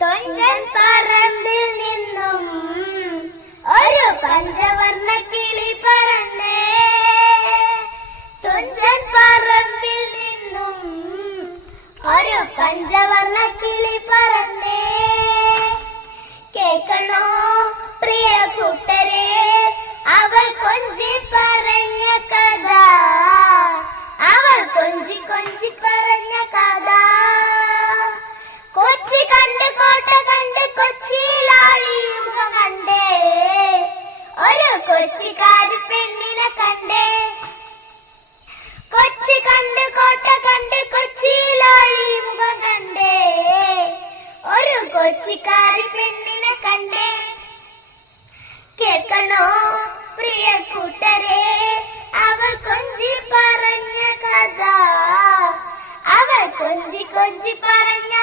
തൊഞ്ചൻ പറമ്പിൽ നിന്നും ഒരു പഞ്ചവർണ കിളി പറന്നേ. തുഞ്ചൻ പറമ്പിൽ നിന്നും ഒരു പഞ്ചവർണ കിളി പറന്നേ. കേൾക്കണോ? കൊച്ചിക്കാരി പെണ്ണിനെ കണ്ടേ. കൊച്ചി കണ്ട് കോട്ട കണ്ട് കൊച്ചിയിലോഴി മുഖം കണ്ടേ. ഒരു കൊച്ചിക്കാരി പെണ്ണിനെ കണ്ടേ. കേക്കണോ പ്രിയ കൂട്ടരെ? അവ കൊഞ്ചി പറഞ്ഞ കഥ. അവ കൊഞ്ചി കൊഞ്ചി പറഞ്ഞ